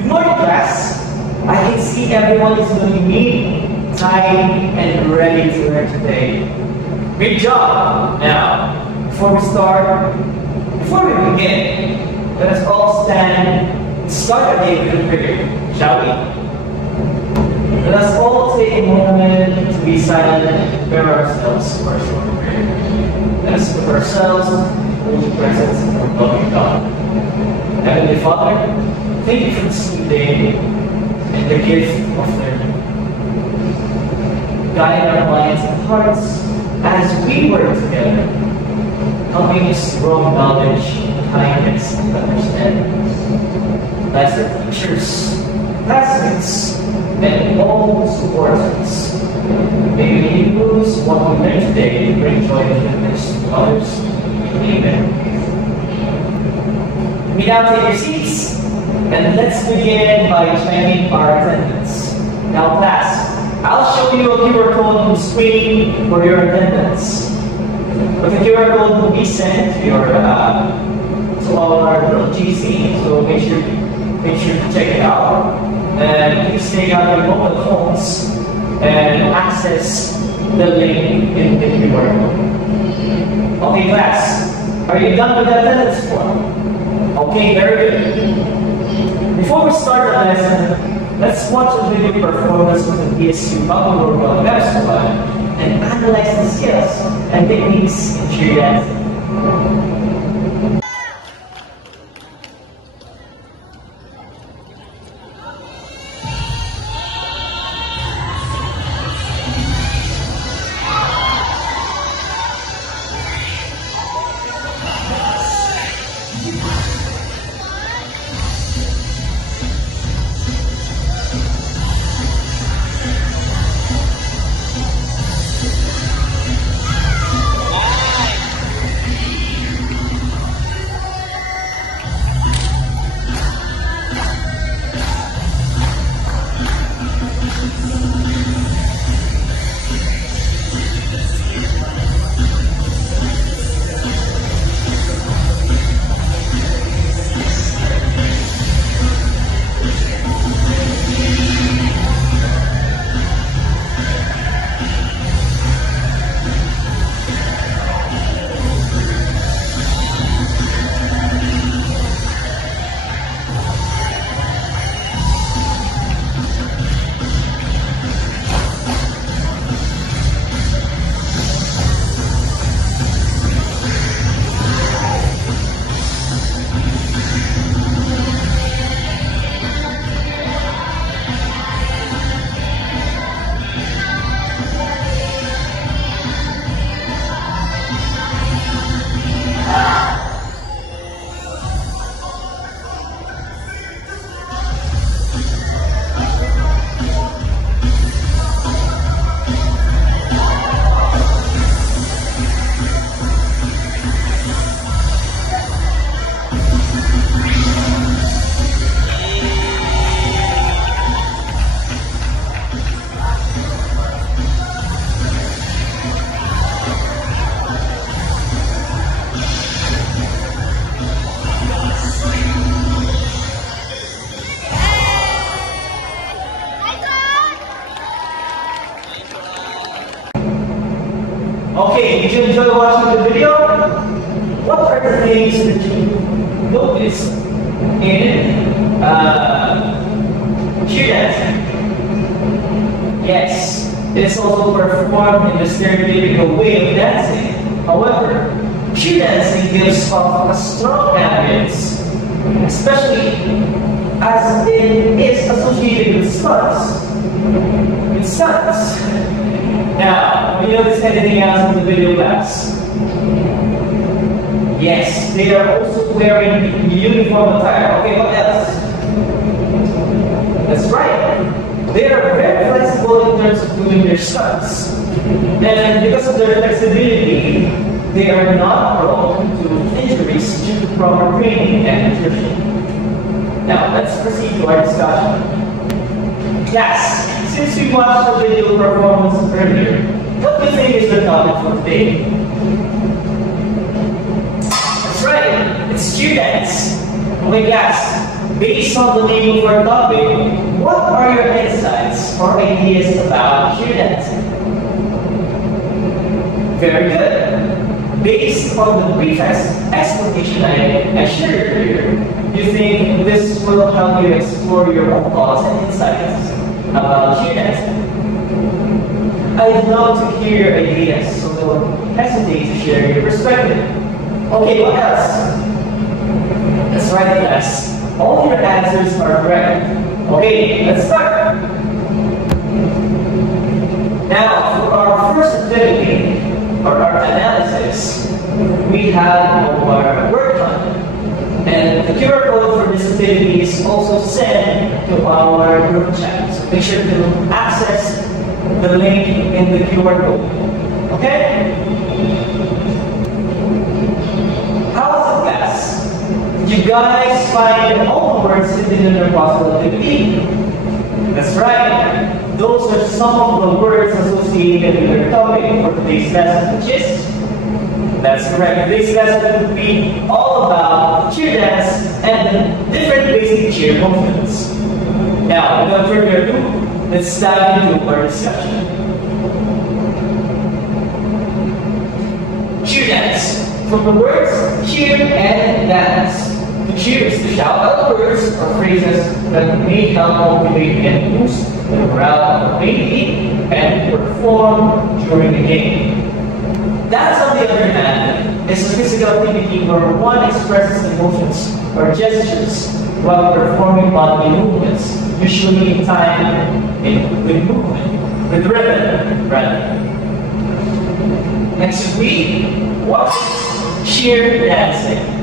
Good morning, class. I can see everyone is doing neat, tidy, and ready to learn today. Great job! Now, before we begin, let us all stand and start our day with a prayer, shall we? Let us all take a moment to be silent and prepare ourselves for a short prayer. Let us put ourselves in the presence of our loving God. Heavenly Father, thank you for this new day and the gift of learning. Guide our minds and hearts as we work together, helping us grow knowledge, kindness, and understanding. Bless our teachers, classmates, and all who support us. May we use what we learned today to bring joy and goodness to others. Amen. We now take your seats, and let's begin by checking our attendance. Now, class, I'll show you a QR code on the screen for your attendance. But the QR code will be sent to to our little GC, so make sure to check it out. And please take out your mobile phones and access the link in the QR code. Okay, class, are you done with the attendance form? Okay, very good. Before we start the lesson, let's watch a video performance of the PSU Bacolor Web Squad and analyze the skills and techniques in cheer dancing. Okay, did you enjoy watching the video? What are the things that you noticed in cheer dancing? Yes, it is also performed in the stereotypical way of dancing. However, cheer dancing gives off a strong ambience, especially as it is associated with stunts. Now, have you noticed anything else in the video, class? Yes, they are also wearing uniform attire. Okay, what else? That's right. They are very flexible in terms of doing their stunts. And because of their flexibility, they are not prone to injuries due to proper training and nutrition. Now, let's proceed to our discussion. Class, since we watched the video performance earlier, what do you think is the topic for today? That's right, it's cheer dance. Okay, class, Based on the name of our topic, what are your insights or ideas about cheer dancing? Very good. Based on the brief explanation I shared earlier, you think this will help you explore your own thoughts and insights about cheer dancing? I'd love to hear your ideas, so don't hesitate to share your perspective. Okay, what else? That's right, class. All your answers are correct. Okay, let's start. Now, for our first activity, or our analysis, we have our word count. And the QR code for this activity is also sent to our group chat. So make sure to access the link in the QR code. Okay? How was it, class? Did you guys find all the words in the possible activity? That's right. Those are some of the words associated with our topic for today's lesson, which is, that's correct. Today's lesson will be all about cheer dance and different basic cheer movements. Now, without further ado, let's dive into our discussion. Cheer dance. From the words cheer and dance. To cheer is to shout out words or phrases that may help motivate and boost the morale of the team and perform during the game. Dance, on the other hand, is a physical activity where one expresses emotions or gestures while performing bodily movements, usually in time with movement, with rhythm, rather. Next week, what is cheer dancing?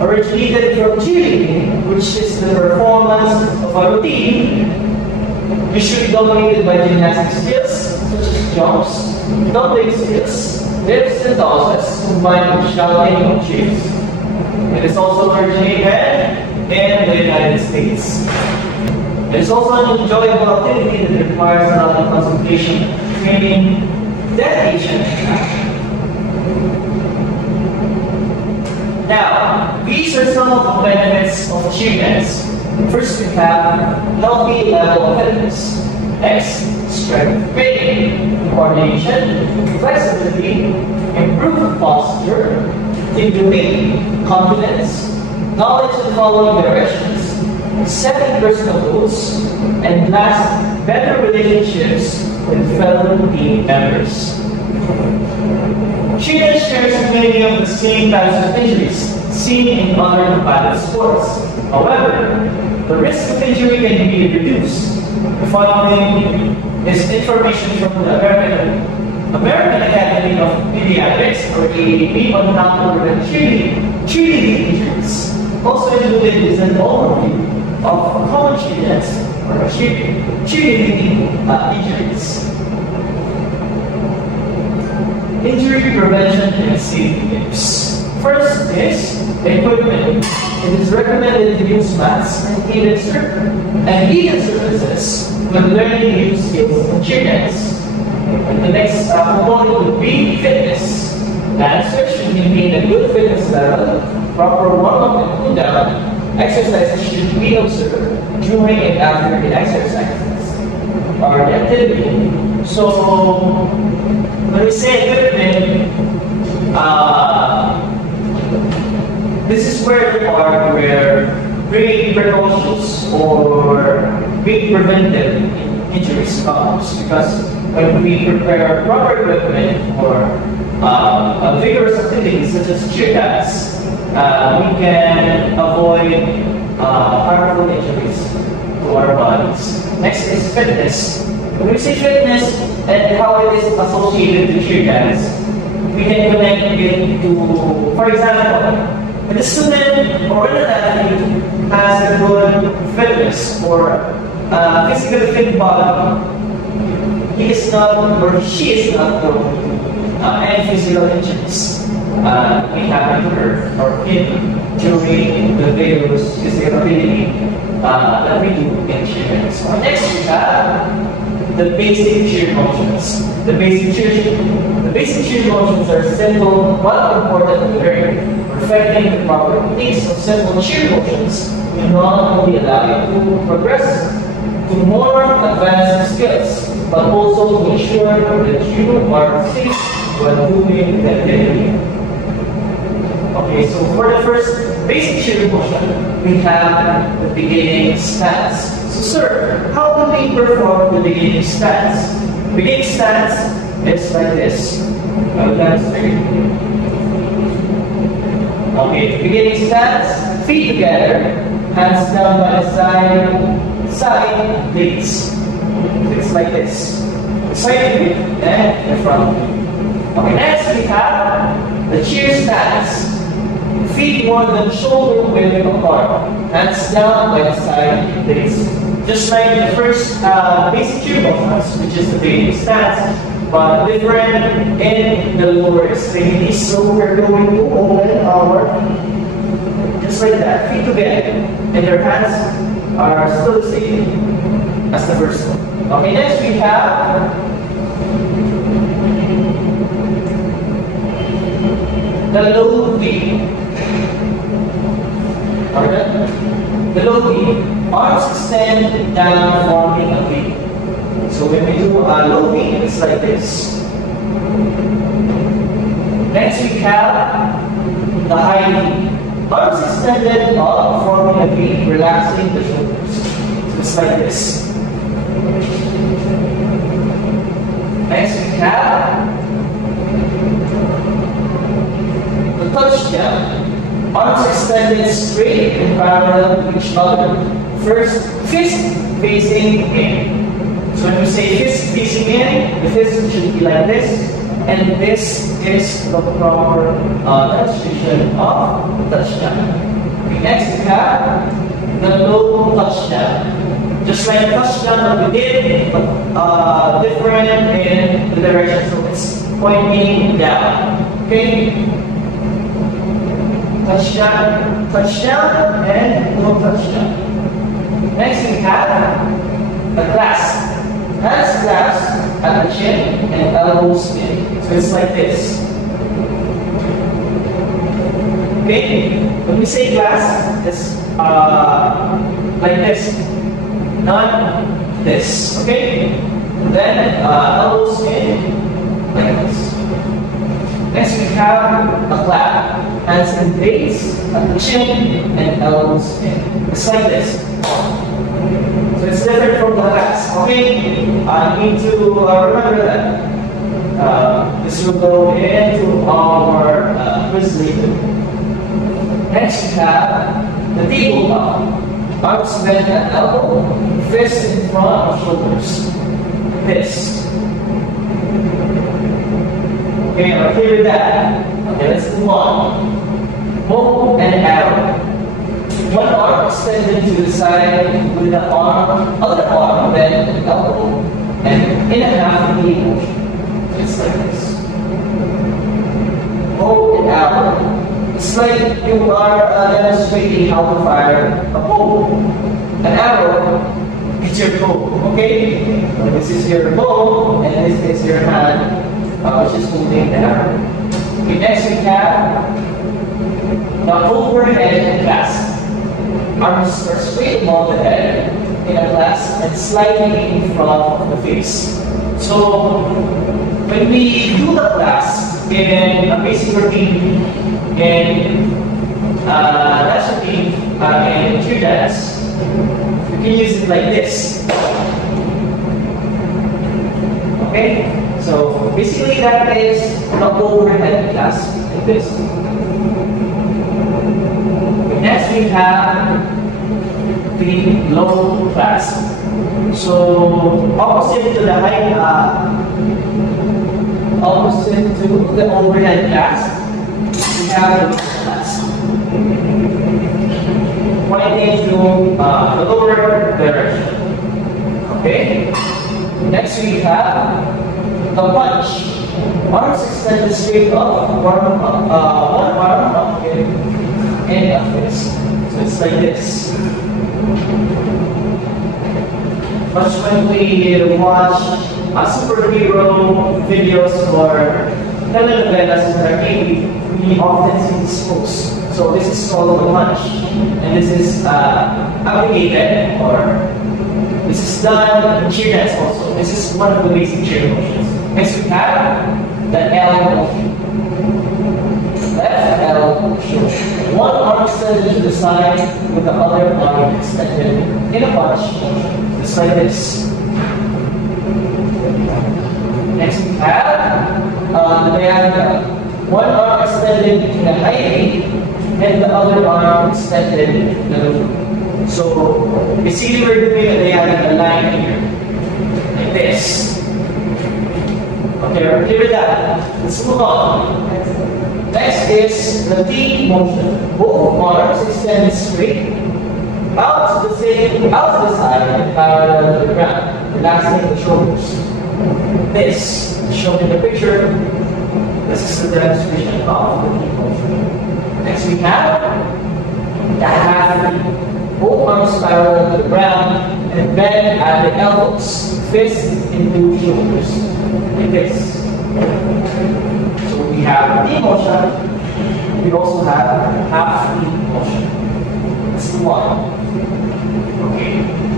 Originated from cheerleading, which is the performance of a routine, usually dominated by gymnastic skills such as jumps, tumbling skills, lifts and tosses, combined with shouting or cheers. It is also originated in the United States. It is also an enjoyable activity that requires a lot of concentration, training, dedication, and passion. Now, these are some of the benefits of cheer dance. First, we have healthy level of fitness. Next, strength training, coordination, flexibility, improved posture, including confidence, knowledge of following directions, setting personal goals, and last, better relationships with fellow team members. Cheer dance shares many of the same types of injuries seen in other combative sports. However, the risk of injury can be reduced. The following is information from the American Academy of Pediatrics, or AAP, on how to prevent cheerleading injuries. Also included is an overview of common cheer dance or cheerleading injuries. Injury prevention and safety tips. First is equipment. It is recommended to use mats and heated surfaces when learning new skills in cheer dance. The next component would be fitness. Dancers should maintain a good fitness level. Proper warm-up and cool-down exercises should be observed during and after the exercises or the activity. So, when we say equipment, this is where the part where bringing precautions or being preventive injuries comes, because when we prepare proper equipment for a vigorous activity such as cheer dance, we can avoid harmful injuries to our bodies. Next is fitness. When we say fitness and how it is associated with cheer dance, we can connect it to, for example, when a student or an athlete has a good fitness or physically fit body, he is not or she is not prone to any physical injuries may happen to her or him during the vigorous physical activity that we do in cheer dance. So next we have the basic cheer motions. The basic cheer motions are simple but important to learn. Perfecting the proper techniques of simple cheer motions will not only allow you to progress to more advanced skills, but also to ensure that you are safe while doing the activity. Okay, so for the first basic cheer motion, we have the beginning stance. So sir, how do we perform the beginning stance? Beginning stance is like this. Okay, beginning stance, feet together, hands down by the side, legs. It's like this. The side feet and the front. Okay, next we have the cheer stance. Feet more than shoulder width apart. Hands down by the side, legs. Just like the first basic cheer motions, which is the beginning stance, but different in the lower extremities. So we're going to open our, just like that, feet together, and their hands are still the same as the first one. Okay, next we have the low V. Alright? The low V, arms extend down, forming a V. So when we do a low V, it's like this. Next we have the high V. Arms extended up, forming a V, relaxing the shoulders. So it's like this. Next we have the touchdown. Arms extended straight and parallel to each other. First, fist facing in. So when we say fist facing in, the fist should be like this, and this is the proper position of touchdown. Okay, next we have the low touchdown. Just like the touchdown that we did, but different in the direction, so it's pointing down. Okay? Touchdown, touchdown, and no touchdown. Next we have the clasp. Hands clasp at the chin and elbows in. So it's like this. Okay? When we say clasp, it's like this. Not this. Okay? And then elbows in like this. Next we have a clap. Hands in base, at the chin, and elbows in. It's like this. So it's different from the last. Okay? I need to remember that. This will go into our quiz later. Next we have the tabletop. Arms bent at elbow, fist in front of shoulders. This. Okay, I'm okay with that. Okay, let's move on. Bow and arrow. One arm extended to the side with the other arm bent at elbow, and in a half V motion. It's like this. Bow and arrow. It's like you are demonstrating how to fire a bow. An arrow is your bow. Okay? So this is your bow, and this is your hand, which is holding the arrow. Okay, next we have the overhead clasp. Arms are straight above the head in a clasp and slightly in front of the face. So when we do the clasp in a basic routine, in dance routine, in cheer dance, you can use it like this. Okay? So basically that is the overhead clasp, like this. Next we have the low clasp. So opposite to the high, opposite to the overhead clasp, we have the low clasp. Pointing to the lower direction. Okay. Next we have the punch. Arms extended straight up, one arm up, and a fist. So it's like this. But when we watch superhero videos or telenovelas in our TV, we often see these moves. So this is called the punch, and this is abbreviated, or this is done in cheer dance also. This is one of the basic cheer motions. Next we have the L motion. Left L motion. One arm extended to the side with the other arm extended in a punch motion, just like this. Next we have the diagonal. One arm extended in a high A, and the other arm extended in a loop. So basically we're doing a diagonal line here, like this. Okay, we're clear with that. Let's move on. Next is the T motion. Both arms extended straight out to the side and parallel to the ground, relaxing the shoulders. This is shown in the picture. This is the demonstration of the T motion. Next we have the half V. Both arms parallel to the ground and bend at the elbows, fist into shoulders, like this. So we have the T motion. We also have half V motion. Let's move on. Okay.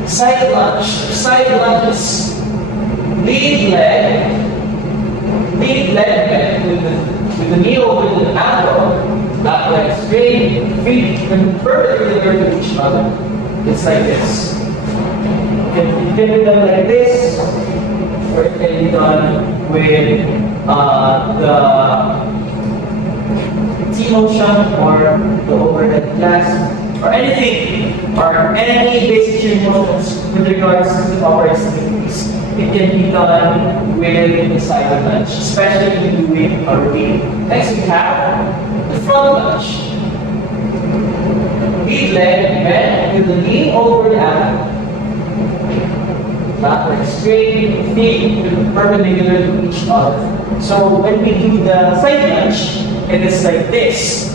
Side lunge. Side lunges. Lead leg bend with the knee over the ankle, back leg straight, feet perpendicular to each other. It's like this. You can do them like this, or it can be done with the T motion or the overhead clasp, or anything, or any basic cheer motions with regards to the upper extremities. It can be done with the side lunge, especially when doing a routine. Next we have the front lunge. Lead leg bend with the knee over the ankle. Back leg straight, feet perpendicular to each other. So when we do the side lunge, it is like this.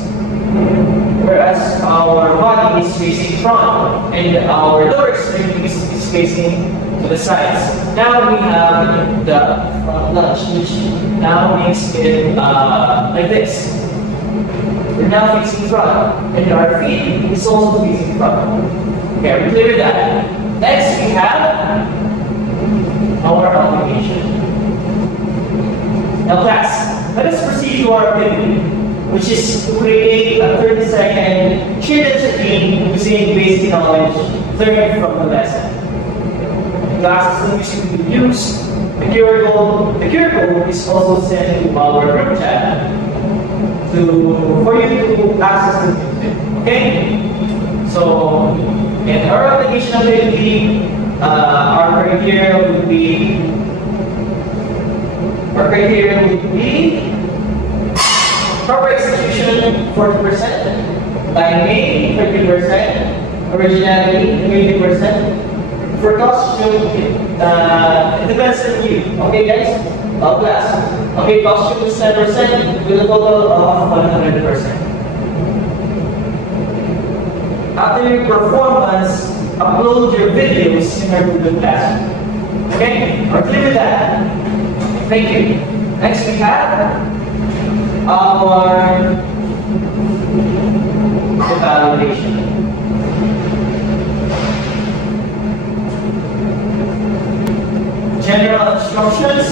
Whereas our body is facing front and our lower extremities is facing to the sides. Now we have the front lunge, which now makes it like this. We're now facing front, and our feet is also facing front. Okay, we're clear with that. Next, we have our application. Now class, let us proceed to our activity, which is to create a 30-second cheer dance routine using basic knowledge learned from the lesson. Classes that we should use, the QR code is also sent to our group chat for you to access the music. Okay? So, in our application ability, our criteria would be proper execution 40%, timing 30%, originality 20%. For costume, it depends on you. Okay, guys? Class. Okay, costume is 10% with a total of 100%. After your performance, upload your videos in our Google Classroom. Okay? We're clear with that. Thank you. Next, we have our evaluation. General instructions,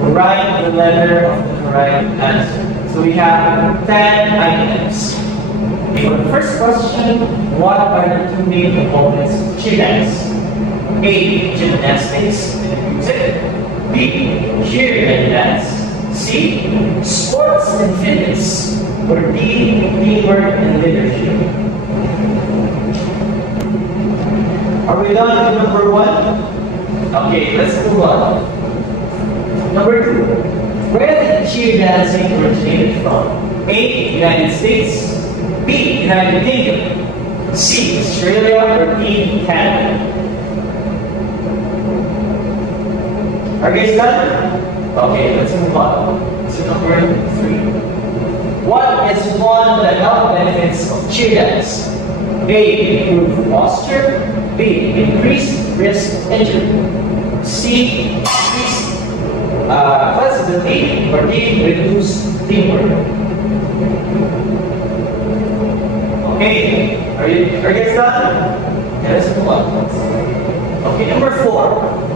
write the letter of the correct answer. So we have 10 items. Okay, for the first question, what are the two main components of cheer dance? A. Gymnastics and music. B. Cheer and dance. C. Sports and fitness. Or D. Teamwork and leadership. Are we done with number one? Okay, let's move on. Number two, where did cheer dancing originated from? A. United States. B. United Kingdom. C. Australia. Or D. Canada. Are you guys done? Okay, let's move on to number three. What is one of the health benefits of cheer dance? A. Improved posture. B. Increased risk of injury. C. Increase flexibility. Or D. Reduce teamwork. Okay, are you guys done? Okay, let's move on. Okay, number 4.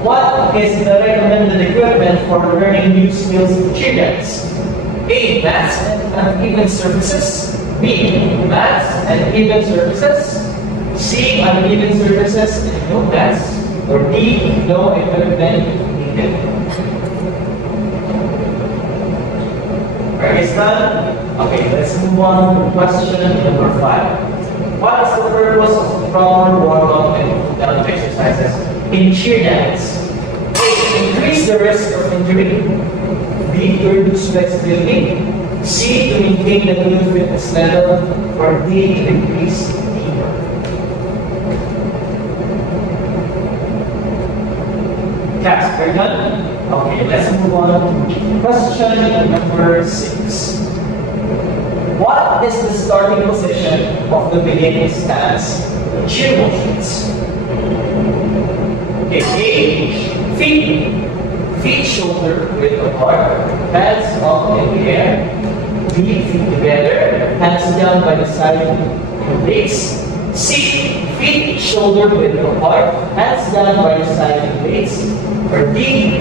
What is the recommended equipment for learning new skills in cheer dance? A. Mats and uneven surfaces. B. Mats and even surfaces. C. Uneven surfaces and no mats. Or D. No equipment needed. Are you guys done? Okay, let's move on to question number 5. What is the purpose of proper warm-up and cool-down exercises in cheer dance? A. Increase the risk of injury. B. To reduce flexibility. C. To maintain the good fitness level. Or D. To increase teamwork. Task, very done? Okay, let's move on to question number 6. What is the starting position of the beginning stance in cheer motions? Okay, A. Feet shoulder width apart, hands up in the air. B. Feet together, hands down by the side of the legs. C. Feet shoulder width apart, hands down by the side of the legs. Or D.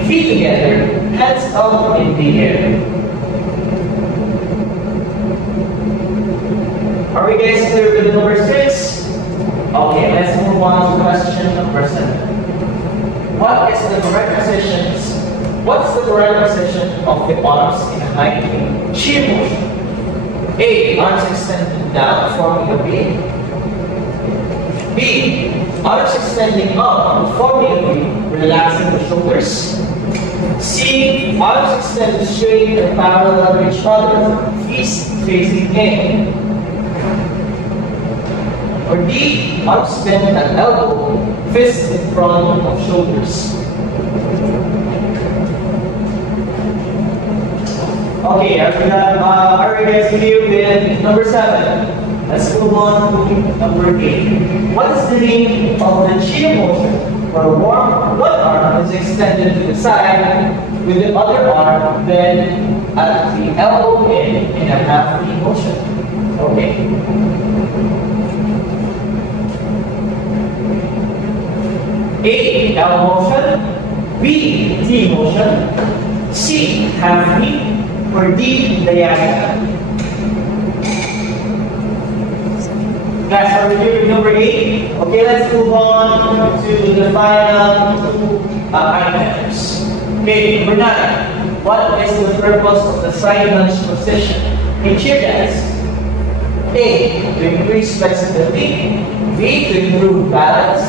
Feet together, hands up in the air. Are we guys clear with number 6? Okay, let's move on to question number 7. What's the correct position of the arms in a high cheer motion? A. Arms extended down, forming a V. B. Arms extending up, forming a V, relaxing the shoulders. C. Arms extended straight and parallel to each other, fists facing in. Or D. Arms bent at elbow, fists in front of shoulders. Okay, are we guys clear with number 7? Let's move on to number 8. What is the name of the cheer motion where one arm is extended to the side with the other arm then at the elbow in a half V motion? Okay. A. L motion. B. T motion. C. Half V. Or D. Diagonal. Guys, are we doing number 8? Okay, let's move on to the final 2 items. Okay, number 9. What is the purpose of the side lunge position in cheer dance? A. To increase flexibility. B. To improve balance.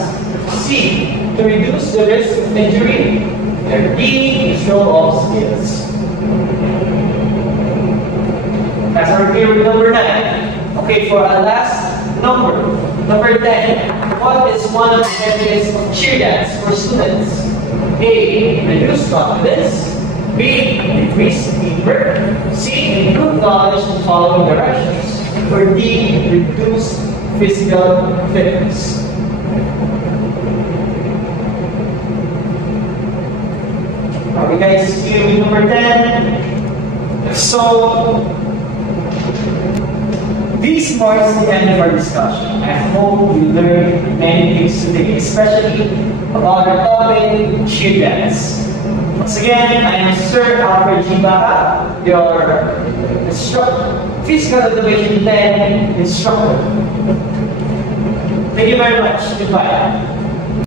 C. To reduce the risk of injury. Or D. To show off skills. That's our clear with number 9. Okay, for our last number 10. What is one of the benefits of cheer dance for students? A. Reduce confidence. B. Increase teamwork. C. Improve knowledge in following directions. Or D. Reduce physical fitness. Are we guys clear with number 10? So, this marks the end of our discussion. I hope you learned many things today, especially about our topic, cheer dance. Once again, I am Sir Alfred G. Baca, your Physical Education 10 instructor. Thank you very much. Goodbye.